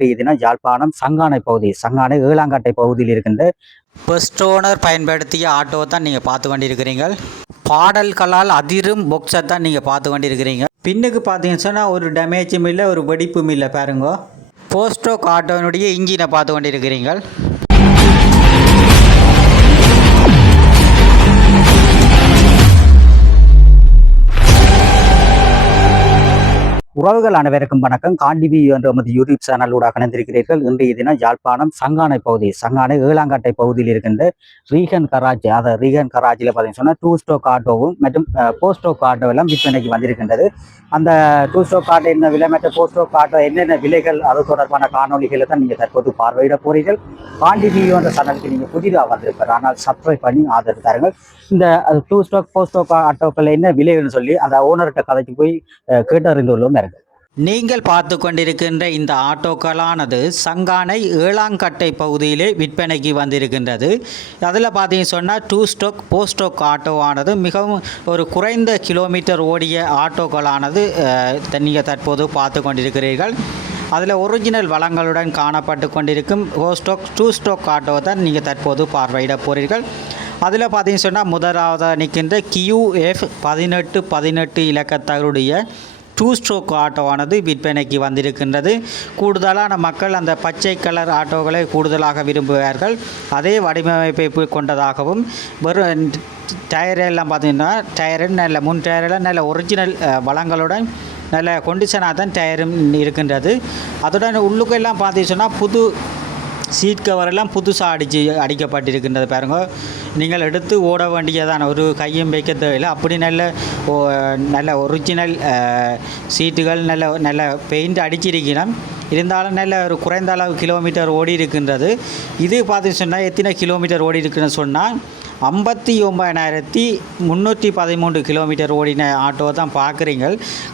இன்றைய தினம் யாழ்ப்பாணம் சங்கானை பகுதி. சங்கானை ஏழாங்காட்டை பகுதியில் இருக்கின்ற பெஸ்ட் ஓனர் பயன்படுத்திய ஆட்டோவை தான் நீங்கள் பார்த்து கொண்டிருக்கிறீங்க பாடல்களால் அதிரும் பொக்ஸை தான் நீங்கள் பார்த்து கொண்டிருக்கிறீங்க. பின்னுக்கு பார்த்தீங்கன்னு சொன்னால் ஒரு டேமேஜும் இல்லை ஒரு வெடிப்பும் இல்லை பாருங்க. போஸ்டோக் ஆட்டோனுடைய இன்ஜினை பார்த்து கொண்டிருக்கிறீங்கள் உறவுகள் அனைவருக்கும் வணக்கம். காண்டிபி என்ற நமது யூடியூப் சேனலூடாக இணைந்திருக்கிறீர்கள். இன்றைய தினம் யாழ்ப்பாணம் சங்கானை பகுதி சங்கானை ஏழாங்காட்டை பகுதியில் இருக்கின்ற ரீகன் கராஜ் அதாவது ரீகன் கராஜில் பார்த்தீங்கன்னு சொன்னால் டூ ஸ்டோக் ஆட்டோவும் மற்றும் போஸ்ட் ஸ்டோக் ஆட்டோ எல்லாம் விற்பனைக்கு வந்திருக்கின்றது. அந்த டூ ஸ்டோக் ஆட்டோ என்ன விலை மற்றும் போஸ்ட் ஸ்டோக் ஆட்டோ என்னென்ன விலைகள் அது தொடர்பான காணொலிகளை தான் நீங்கள் தற்போது பார்வையிட போறீர்கள். காண்டிவி என்ற சேனலுக்கு நீங்கள் புதிதாக வந்திருப்பார் ஆனால் சப்ஸ்கிரைப் பண்ணி ஆதரவு தாருங்கள். இந்த டூ ஸ்டோக் போஸ்ட் ஆட்டோக்கள் என்ன விலைன்னு சொல்லி அந்த ஓனர்கிட்ட கதைக்கு போய் அஹ், கேட்டறிந்துள்ளோம். இருக்கு நீங்கள் பார்த்து கொண்டிருக்கின்ற இந்த ஆட்டோக்களானது சங்கானை ஏழாங்கட்டை பகுதியிலே விற்பனைக்கு வந்திருக்கின்றது. அதில் பார்த்தீங்க சொன்னால் டூ ஸ்டோக் போஸ்ட் ஸ்டோக் ஆட்டோவானது மிகவும் ஒரு குறைந்த கிலோமீட்டர் ஓடிய ஆட்டோக்களானது நீங்கள் தற்போது பார்த்து கொண்டிருக்கிறீர்கள். அதில் ஒரிஜினல் வளங்களுடன் காணப்பட்டு கொண்டிருக்கும் ஸ்டோக் டூ ஸ்டோக் ஆட்டோ தான் நீங்கள் தற்போது பார்வையிட போகிறீர்கள் அதில் பார்த்தீங்கன்னு சொன்னால் முதலாவதாக நிற்கின்ற கியூஎஃப் பதினெட்டு பதினெட்டு இலக்கத்தருடைய டூ ஸ்ட்ரோக் ஆட்டோவானது விற்பனைக்கு வந்திருக்கின்றது. கூடுதலான மக்கள் அந்த பச்சை கலர் ஆட்டோக்களை கூடுதலாக விரும்புவார்கள். அதே வடிவமைப்பை கொண்டதாகவும் வெறும் டயர் எல்லாம் பார்த்தீங்கன்னா டயரு நல்ல முன் டயரெல்லாம் நல்ல ஒரிஜினல் வளங்களுடன் நல்ல கொண்டிஷனாக தான் டயரும் இருக்கின்றது. அதுடன் உள்ளுக்கெல்லாம் பார்த்தீங்கன்னா சொன்னால் புது சீட் கவரெல்லாம் புதுசாக அடித்து அடிக்கப்பட்டிருக்கின்றது பாருங்க. நீங்கள் எடுத்து ஓட வேண்டியதான ஒரு கையும் வைக்க தேவையில்லை. அப்படி நல்ல ஓ- நல்ல ஒரிஜினல் சீட்டுகள் நல்ல நல்ல பெயிண்ட் அடிச்சிருக்கணும். இருந்தாலும் நல்ல ஒரு குறைந்த அளவு கிலோமீட்டர் ஓடி இருக்கின்றது. இது பார்த்து சொன்னால் எத்தனை கிலோமீட்டர் ஓடி இருக்குன்னு சொன்னால் ஐம்பத்தி ஒம்பதாயிரத்தி முந்நூற்றி பதிமூன்று கிலோமீட்டர் ஓடின ஆட்டோவை தான் பார்க்குறீங்க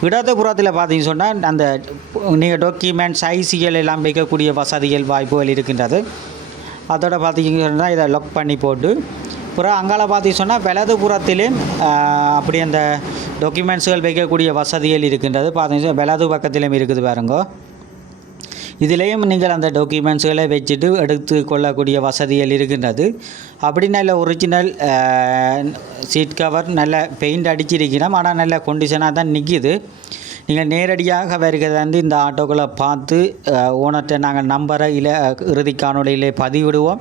இடதுபுறத்தில் பார்த்தீங்கன்னு சொன்னால் அந்த நீங்கள் டாக்குமெண்ட்ஸ் ஐசிகள் எல்லாம் வைக்கக்கூடிய வசதிகள் வாய்ப்புகள் இருக்கின்றது. அதோட பார்த்தீங்கன்னா இதை லொக் பண்ணி போட்டு அப்புறம் அங்கால பார்த்தீங்க சொன்னால் வலதுபுறத்திலே அப்படி அந்த டாக்குமெண்ட்ஸுகள் வைக்கக்கூடிய வசதிகள் இருக்கின்றது. பார்த்தீங்கன்னா வலது பக்கத்திலும் இருக்குது பாருங்க. இதுலேயும் நீங்கள் அந்த டாக்குமெண்ட்ஸ்களை வச்சுட்டு எடுத்து கொள்ளக்கூடிய வசதிகள் இருக்கின்றது. அப்படி நல்ல ஒரிஜினல் சீட் கவர் நல்ல பெயிண்ட் அடிச்சிருக்கிறோம். ஆனால் நல்ல கொண்டிஷனாக தான் நிற்கிது நீங்கள் நேரடியாக வருகிறத வந்து இந்த ஆட்டோக்களை பார்த்து ஓனர்கிட்ட நாங்கள் நம்பரை இல்லை இறுதி காணொலியிலே பதிவிடுவோம்.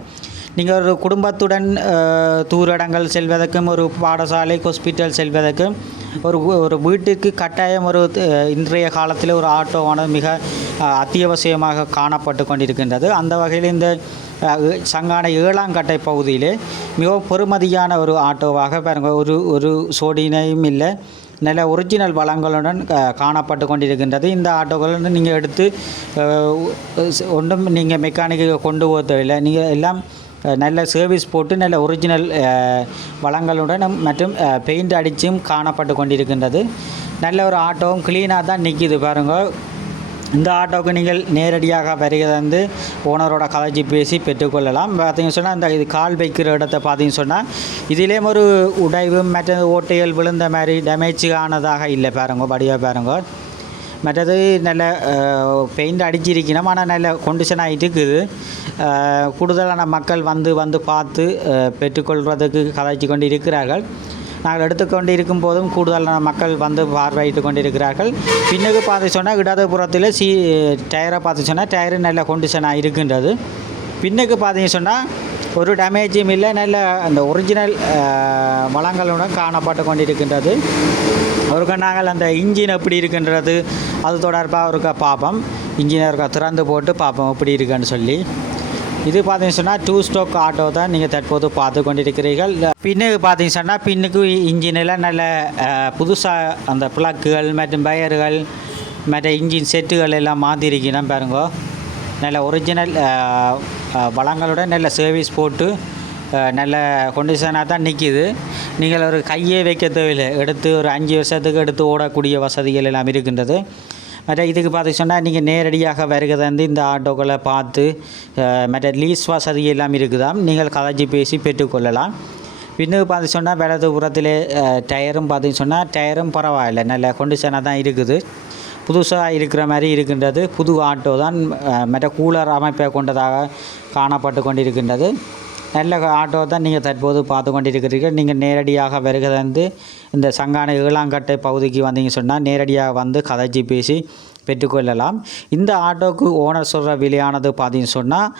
நீங்கள் ஒரு குடும்பத்துடன் தூரடங்கள் செல்வதற்கும் ஒரு பாடசாலை ஹாஸ்பிட்டல் செல்வதற்கும் ஒரு ஒரு வீட்டுக்கு கட்டாயம் ஒரு இன்றைய காலத்தில் ஒரு ஆட்டோவானது மிக அத்தியாவசியமாக காணப்பட்டு கொண்டிருக்கின்றது. அந்த வகையில் இந்த சங்கான ஏழாங்கட்டை பகுதியிலே மிகவும் பெறுமதியான ஒரு ஆட்டோவாக பாருங்க ஒரு ஒரு சோடினையும் இல்லை நல்ல ஒரிஜினல் வளங்களுடன் காணப்பட்டு கொண்டிருக்கின்றது. இந்த ஆட்டோக்கள் நீங்கள் எடுத்து ஒன்றும் நீங்கள் மெக்கானிக்கு கொண்டு போக நீங்கள் எல்லாம் நல்ல சர்வீஸ் போட்டு நல்ல ஒரிஜினல் வளங்களுடனும் வளங்களுடன் மற்றும் பெயிண்ட் அடித்தும் காணப்பட்டு கொண்டிருக்கின்றது. நல்ல ஒரு ஆட்டோவும் க்ளீனாக தான் நிற்கிது பாருங்கள் இந்த ஆட்டோவுக்கு நீங்கள் நேரடியாக வருகை வந்து ஓனரோட கதைச்சி பேசி பெற்றுக்கொள்ளலாம். பார்த்தீங்கன்னு சொன்னால் இந்த இது கால் வைக்கிற இடத்த பார்த்தீங்கன்னு சொன்னால் இதிலே ஒரு உடைவு மற்ற ஓட்டைகள் விழுந்த மாதிரி டேமேஜ் ஆனதாக இல்லை பாருங்க படியாக பாருங்கள் மற்றது நல்ல பெயிண்ட் அடிச்சிருக்கணும். ஆனால் நல்ல கொண்டிஷனாக இருக்குது. கூடுதலான மக்கள் வந்து வந்து பார்த்து பெற்றுக்கொள்வதற்கு கதைச்சு கொண்டு இருக்கிறார்கள் நாங்கள் எடுத்துக்கொண்டு இருக்கும் போதும் கூடுதலான மக்கள் வந்து பார்வையிட்டு கொண்டிருக்கிறார்கள். பின்னுக்கு பார்த்து சொன்னால் இடதுபுறத்தில் சி டயரை பார்த்து சொன்னால் டயரு நல்ல கொண்டிஷனாக இருக்கின்றது. பின்னுக்கு பார்த்தீங்க சொன்னால் ஒரு டேமேஜும் இல்லை நல்ல அந்த ஒரிஜினல் வளங்களுடன் காணப்பட்டு கொண்டிருக்கின்றது. ஒருக்கா நாங்கள் அந்த இன்ஜின் எப்படி இருக்குன்றது அது தொடர்பாக ஒருக்கா பார்ப்போம் இன்ஜினை ஒருக்கா திறந்து போட்டு பார்ப்போம் எப்படி இருக்குன்னு சொல்லி. இது பார்த்தீங்கன்னு சொன்னால் டூ ஸ்டோக் ஆட்டோ தான் நீங்கள் தற்போது பார்த்து கொண்டிருக்கிறீர்கள். பின்னுக்கு பார்த்தீங்க சொன்னால் பின்னுக்கு இன்ஜினில் நல்ல புதுசாக அந்த ப்ளக்குகள் மற்றும் பயர்கள் மற்ற இன்ஜின் செட்டுகள் எல்லாம் மாற்றிருக்கணும் பாருங்க. நல்ல ஒரிஜினல் வளங்களுடன் நல்ல சர்வீஸ் போட்டு நல்ல கொண்டிஷனாக தான் நிற்கிது நீங்கள் ஒரு கையே வைக்க தேவையில்லை. எடுத்து ஒரு அஞ்சு வருஷத்துக்கு எடுத்து ஓடக்கூடிய வசதிகள் எல்லாம் இருக்கின்றது. மற்ற இதுக்கு பார்த்து சொன்னால் நீங்கள் நேரடியாக வருகை வந்து இந்த ஆட்டோக்களை பார்த்து மற்ற லீஸ் வசதி எல்லாம் இருக்குதாம். நீங்கள் கதைச்சி பேசி பெற்றுக்கொள்ளலாம் பின்னுக்கு பார்த்து சொன்னால் வலது புறத்தில் டயரும் பார்த்து சொன்னால் டயரும் பரவாயில்ல. நல்ல கொண்டிஷனாக தான் இருக்குது. புதுசாக இருக்கிற மாதிரி இருக்கின்றது. புது ஆட்டோ தான் மற்ற கூலர் அமைப்பை கொண்டதாக காணப்பட்டு கொண்டிருக்கின்றது. நல்ல ஆட்டோ தான் நீங்கள் தற்போது பார்த்து கொண்டிருக்கிறீர்கள். நீங்கள் நேரடியாக வருகை தந்து இந்த சங்கான ஏழாங்கட்டை பகுதிக்கு வந்தீங்க சொன்னால் நேரடியாக வந்து கதைச்சி பேசி பெற்றுக்கொள்ளலாம். இந்த ஆட்டோவுக்கு ஓனர் சொல்கிற விலையானது பார்த்தீங்கன்னு சொன்னால்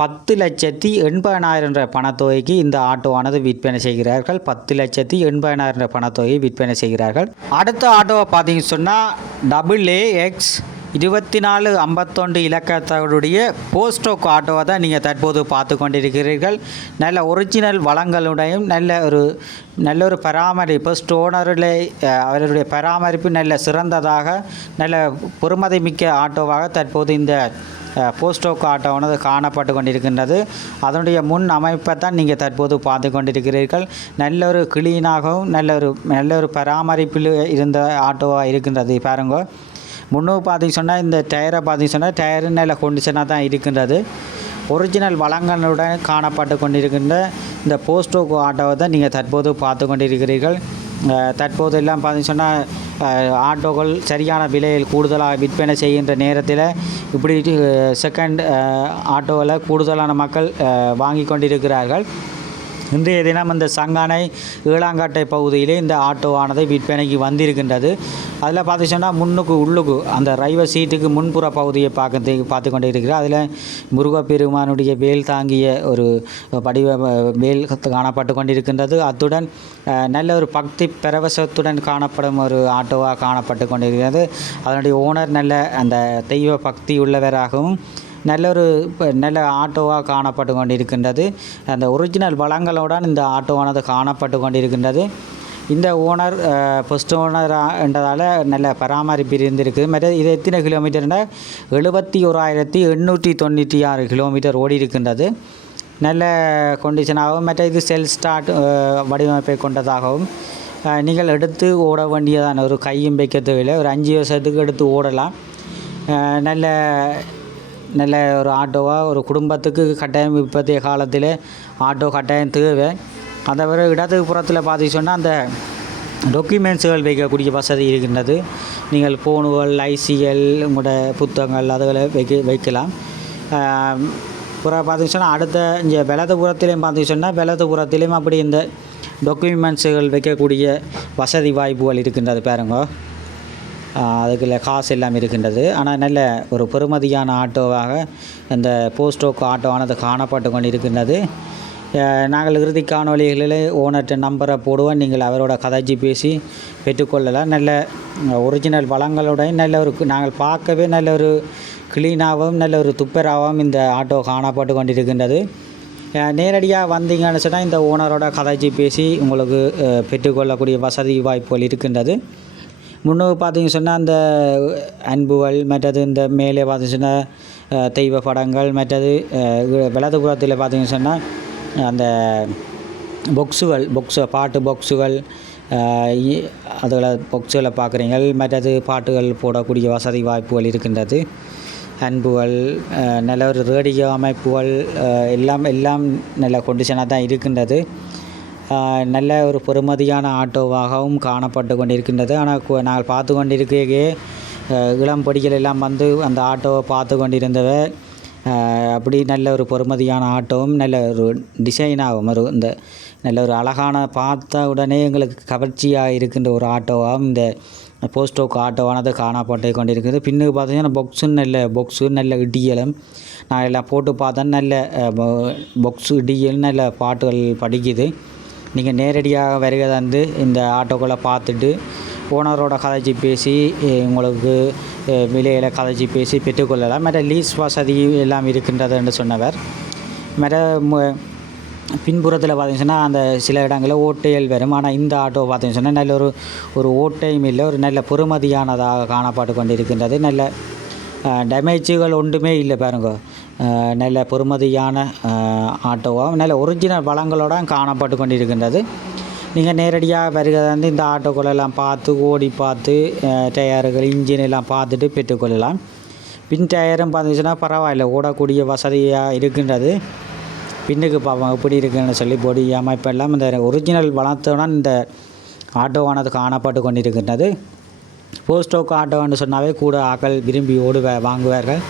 பத்து லட்சத்தி எண்பதாயிரம் என்ற பணத்தொகைக்கு இந்த ஆட்டோவானது விற்பனை செய்கிறார்கள். பத்து லட்சத்தி எண்பதாயிரம் என்ற பணத்தொகையை விற்பனை செய்கிறார்கள். அடுத்த ஆட்டோவை பார்த்தீங்கன்னு சொன்னால் டபுள் ஏ எக்ஸ் இருபத்தி நாலு ஐம்பத்தொண்டு இலக்கத்தோடைய போஸ்டோக் ஆட்டோவை தான் நீங்கள் தற்போது பார்த்து கொண்டிருக்கிறீர்கள். நல்ல ஒரிஜினல் வளங்களுடையும் நல்ல ஒரு நல்ல ஒரு பராமரிப்பு ஸ்டோனரில் அவருடைய பராமரிப்பு நல்ல சிறந்ததாக நல்ல பொறுமதி மிக்க ஆட்டோவாக தற்போது இந்த போஸ்டோக் ஆட்டோவானது காணப்பட்டு கொண்டிருக்கின்றது. அதனுடைய முன் அமைப்பை தான் நீங்கள் தற்போது பார்த்து கொண்டிருக்கிறீர்கள். நல்ல ஒரு கிளீனாகவும் நல்ல ஒரு நல்ல ஒரு பராமரிப்பில் இருந்த ஆட்டோவாக இருக்கின்றது. பாருங்கள் முன்னூறு பார்த்தீங்க சொன்னால் இந்த டயரை பார்த்திங்க சொன்னால் டயரு நல்ல கொண்டிஷனாக தான் இருக்கின்றது. ஒரிஜினல் வளங்களுடன் காணப்பட்டு கொண்டிருக்கின்ற இந்த போஸ்டோக் ஆட்டோவை தான் நீங்கள் தற்போது பார்த்து கொண்டிருக்கிறீர்கள். தற்போது எல்லாம் பார்த்தீங்க சொன்னால் ஆட்டோக்கள் சரியான விலையில் கூடுதலாக விற்பனை செய்கின்ற நேரத்தில் இப்படி செகண்ட் ஆட்டோவில் கூடுதலான மக்கள் வாங்கி கொண்டிருக்கிறார்கள். இன்றைய தினம் இந்த சங்கானை ஏழாங்காட்டை பகுதியிலே இந்த ஆட்டோவானது விற்பனைக்கு வந்திருக்கின்றது. அதில் பார்த்து சொன்னால் முன்னுக்கு உள்ளுக்கு அந்த ரயில்வே சீட்டுக்கு முன்புற பகுதியை பார்க்கறது பார்த்து கொண்டு இருக்கிறார். அதில் முருகப்பெருமானுடைய வேல் தாங்கிய ஒரு படிவ வேல் காணப்பட்டு கொண்டிருக்கின்றது. அத்துடன் நல்ல ஒரு பக்தி பிரவசத்துடன் காணப்படும் ஒரு ஆட்டோவாக காணப்பட்டு கொண்டிருக்கிறது. அதனுடைய ஓனர் நல்ல அந்த தெய்வ பக்தி உள்ளவராகவும் நல்ல ஒரு நல்ல ஆட்டோவாக காணப்பட்டு கொண்டிருக்கின்றது. அந்த ஒரிஜினல் வளங்களுடன் இந்த ஆட்டோவானது காணப்பட்டு கொண்டிருக்கின்றது. இந்த ஓனர் ஃபஸ்ட் ஓனர் என்றதால் நல்ல பராமரிப்பு இருந்திருக்கு மற்ற இது எத்தனை கிலோமீட்டர்னா எழுபத்தி ஓராயிரத்தி எண்ணூற்றி தொண்ணூற்றி ஆறு கிலோமீட்டர் ஓடி இருக்கின்றது நல்ல கொண்டிஷனாகவும் மற்ற இது செல் ஸ்டார்ட் வடிவமைப்பை கொண்டதாகவும் நீங்கள் எடுத்து ஓட வேண்டியதான ஒரு கையும் வைக்க தேவையில்லை ஒரு அஞ்சு வருஷத்துக்கு எடுத்து ஓடலாம். நல்ல நல்ல ஒரு ஆட்டோவாக ஒரு குடும்பத்துக்கு கட்டாயம் இப்போதைய காலத்தில் ஆட்டோ கட்டாயம் தேவை. அதை விட இடதுக்கு புறத்தில் பார்த்து சொன்னால் அந்த டாக்குமெண்ட்ஸுகள் வைக்கக்கூடிய வசதி இருக்கின்றது. நீங்கள் ஃபோனுகள் ஐசிஎல் உங்களோட புத்தகங்கள் அதுகளை வைக்க வைக்கலாம். ஆம், புறம் பார்த்து சொன்னால் அடுத்த இங்கே வலதுபுறத்திலையும் பார்த்து சொன்னால் வலதுபுறத்திலையும் அப்படி இந்த டாக்குமெண்ட்ஸுகள் வைக்கக்கூடிய வசதி வாய்ப்புகள் இருக்கின்றது பாருங்க. அதுக்குள்ள காசு எல்லாம் இருக்கின்றது. ஆனால் நல்ல ஒரு பெறுமதியான ஆட்டோவாக இந்த போஸ்டோக் ஆட்டோவானது காணப்பட்டு கொண்டு இருக்கின்றது நாங்கள் இறுதி காணொலிகளில் ஓனர்கிட்ட நம்பரை போடுவோம். நீங்கள் அவரோட கதைச்சி பேசி பெற்றுக்கொள்ளலாம். நல்ல ஒரிஜினல் வளங்களுடன் நல்ல ஒரு நாங்கள் பார்க்கவே நல்ல ஒரு க்ளீனாகவும் நல்ல ஒரு துப்பராகவும் இந்த ஆட்டோ காணப்பட்டு கொண்டிருக்கின்றது. நேரடியாக வந்தீங்கன்னு சொன்னால் இந்த ஓனரோட கதைச்சி பேசி உங்களுக்கு பெற்றுக்கொள்ளக்கூடிய வசதி வாய்ப்புகள் இருக்கின்றது. முன்னோக்கு பார்த்தீங்கன்னு சொன்னால் அந்த அன்புகள் மற்றது இந்த மேலே பார்த்தீங்க சொன்னால் தெய்வ படங்கள் மற்றது வலதுபுறத்தில் பார்த்தீங்க சொன்னால் அந்த பொக்ஸுகள் பொக்ஸு பாட்டு பொக்ஸுகள் அதில் பொக்ஸுகளை பார்க்குறீங்க மற்றது பாட்டுகள் போடக்கூடிய வசதி வாய்ப்புகள் இருக்கின்றது. அன்புகள் நல்ல ஒரு ரேடியோ அமைப்புகள் எல்லாம் எல்லாம் நல்ல கொண்டிஷனாக தான் இருக்கின்றது. நல்ல ஒரு பெறுமதியான ஆட்டோவாகவும் காணப்பட்டு கொண்டிருக்கின்றது. ஆனால் நாங்கள் பார்த்து கொண்டிருக்கையே இளம் பொடிகள் எல்லாம் வந்து அந்த ஆட்டோவை பார்த்து கொண்டிருந்தவ அப்படி நல்ல ஒரு பொறுமதியான ஆட்டோவும் நல்ல ஒரு டிசைனாகவும் ஒரு இந்த நல்ல ஒரு அழகான பார்த்த உடனே எங்களுக்கு கவர்ச்சியாக இருக்கின்ற ஒரு ஆட்டோவாகவும் இந்த போஸ்டோக் ஆட்டோவானது காணப்பட்டு கொண்டிருக்கிறது. பின்னுக்கு பார்த்தீங்கன்னா பொக்ஸும் நல்ல பொக்ஸு நல்ல இடியலும் நான் எல்லாம் போட்டு பார்த்தேன் நல்ல பொக்ஸு இடியல் நல்ல பாட்டுகள் படிக்குது. நீங்கள் நேரடியாக வருகை தந்து இந்த ஆட்டோக்களை பார்த்துட்டு ஓனரோட கதைச்சி பேசி உங்களுக்கு விலையில் விலையில கதைச்சி பேசி பெற்றுக்கொள்ளலாம். மற்ற லீஸ் வசதி எல்லாம் இருக்கின்றது என்று சொன்னவர். மற்ற மு- பின்புறத்தில் பார்த்தீங்கன்னா அந்த சில இடங்களில் ஓட்டைகள் வரும். ஆனால் இந்த ஆட்டோ பார்த்தீங்கன்னு சொன்னால் நல்ல ஒரு ஒரு ஓட்டையும் இல்லை ஒரு நல்ல பொறுமதியானதாக காணப்பட்டு கொண்டிருக்கின்றது. நல்ல டேமேஜுகள் ஒன்றுமே இல்லை பாருங்க. நல்ல பொறுமதியான ஆட்டோவாக நல்ல ஒரிஜினல் வளங்களோட காணப்பட்டு கொண்டிருக்கின்றது. நீங்கள் நேரடியாக வருகை வந்து இந்த ஆட்டோக்குள்ளெல்லாம் பார்த்து ஓடி பார்த்து டயர்கள் இன்ஜின் எல்லாம் பார்த்துட்டு பெற்றுக்கொள்ளலாம். பின் டயரும் பார்த்துச்சுன்னா பரவாயில்ல ஓடக்கூடிய வசதியாக இருக்கின்றது. பின்னுக்கு பார்ப்போம் எப்படி இருக்குன்னு சொல்லி பொடி அமைப்பெல்லாம் இந்த ஒரிஜினல் வளர்த்துடன் இந்த ஆட்டோவானது காணப்பட்டு கொண்டிருக்கின்றது. போஸ்டோக்கு ஆட்டோன்னு சொன்னாவே கூட ஆக்கள் விரும்பி ஓடுவ வாங்குவார்கள்.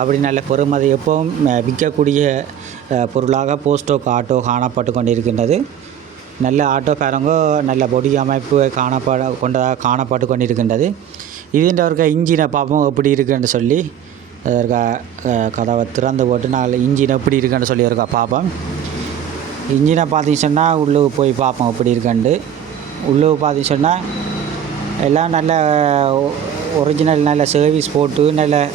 அப்படி நல்ல பொறுமதி எப்பவும் விற்கக்கூடிய பொருளாக போஸ்டோக்கு ஆட்டோ காணப்பட்டு கொண்டிருக்கின்றது. நல்ல ஆட்டோ நல்ல பொடி அமைப்பு காணப்பட கொண்டதாக காணப்பட்டு கொண்டிருக்கின்றது. இதுன்ற ஒரு இன்ஜினை பார்ப்போம் எப்படி இருக்குன்னு சொல்லி அதற்கு கதவை திறந்து போட்டு நாங்கள் இன்ஜின் எப்படி இருக்குன்னு சொல்லி இருக்கா பார்ப்போம். இன்ஜினை பார்த்தீங்க சொன்னால் உள்ளுக்கு போய் பார்ப்போம் எப்படி இருக்குன்ட்டு. உள்ளுக்கு பார்த்திங்க சொன்னால் எல்லாம் நல்ல ஒரிஜினல் நல்ல சர்வீஸ் போட்டு நல்ல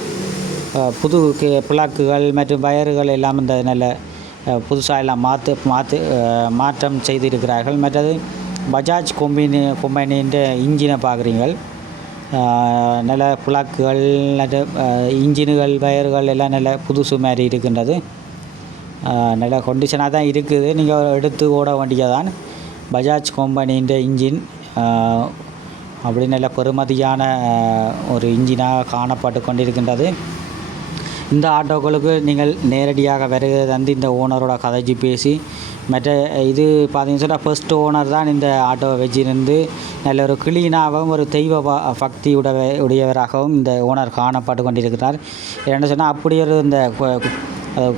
புது கே- பிளாக்குகள் மற்றும் வயர்கள் எல்லாம் இந்த நல்ல புதுசாக எல்லாம் மாற்று மாற்று மாற்றம் செய்திருக்கிறார்கள். மற்றது பஜாஜ் கொம்பினி கொம்பனின்ற இன்ஜினை பார்க்குறீங்கள். நல்ல பிளாக்குகள் நல்ல இன்ஜினுகள் வயர்கள் எல்லாம் நல்ல புதுசு மாதிரி இருக்கின்றது. நல்ல கொண்டிஷனாக தான் இருக்குது. நீங்கள் எடுத்து ஓட வேண்டியது தான் பஜாஜ் கொம்பனின்ற இன்ஜின் அப்படி நல்ல பெறுமதியான ஒரு இன்ஜினாக காணப்பட்டு கொண்டிருக்கின்றது. இந்த ஆட்டோக்களுக்கு நீங்கள் நேரடியாக வருகை தந்து இந்த ஓனரோட கதைச்சி பேசி மற்ற இது பார்த்தீங்கன்னு சொன்னால் ஃபஸ்ட் ஓனர் தான் இந்த ஆட்டோவை வச்சிருந்து நல்ல ஒரு கிளீனாகவும் ஒரு தெய்வ பக்தி உடைய உடையவராகவும் இந்த ஓனர் காணப்பட்டு கொண்டிருக்கிறார். என்ன சொன்னால் அப்படி ஒரு இந்த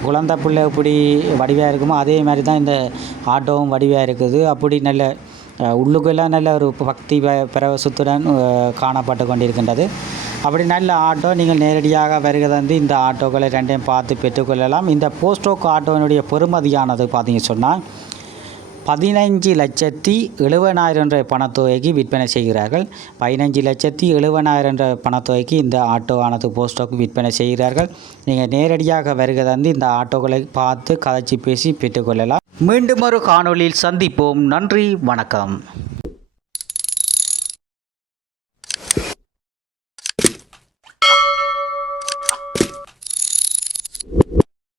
குழந்தை பிள்ளை இப்படி வடிவாக இருக்குமோ அதே மாதிரி தான் இந்த ஆட்டோவும் வடிவாக இருக்குது. அப்படி நல்ல உள்ளுக்கெல்லாம் நல்ல ஒரு பக்தி ப- பரவசத்துடன் காணப்பட்டு கொண்டிருக்கின்றது. அப்படி நல்ல ஆட்டோ நீங்கள் நேரடியாக வருகை தந்து இந்த ஆட்டோக்களை ரெண்டையும் பார்த்து பெற்றுக்கொள்ளலாம். இந்த போஸ்டோக் ஆட்டோவினுடைய பெறுமதியானது பார்த்தீங்க சொன்னால் பதினைஞ்சு லட்சத்தி எழுபதாயிரம் என்ற பணத்தொகைக்கு விற்பனை செய்கிறார்கள். பதினஞ்சு லட்சத்தி எழுபதாயிரம் என்ற பணத்தொகைக்கு இந்த ஆட்டோவானது போஸ்டோக்கு விற்பனை செய்கிறார்கள். நீங்கள் நேரடியாக வருகை தந்து இந்த ஆட்டோக்களை பார்த்து கதைச்சி பேசி பெற்றுக்கொள்ளலாம். மீண்டும் ஒரு காணொளியில் சந்திப்போம். நன்றி வணக்கம்.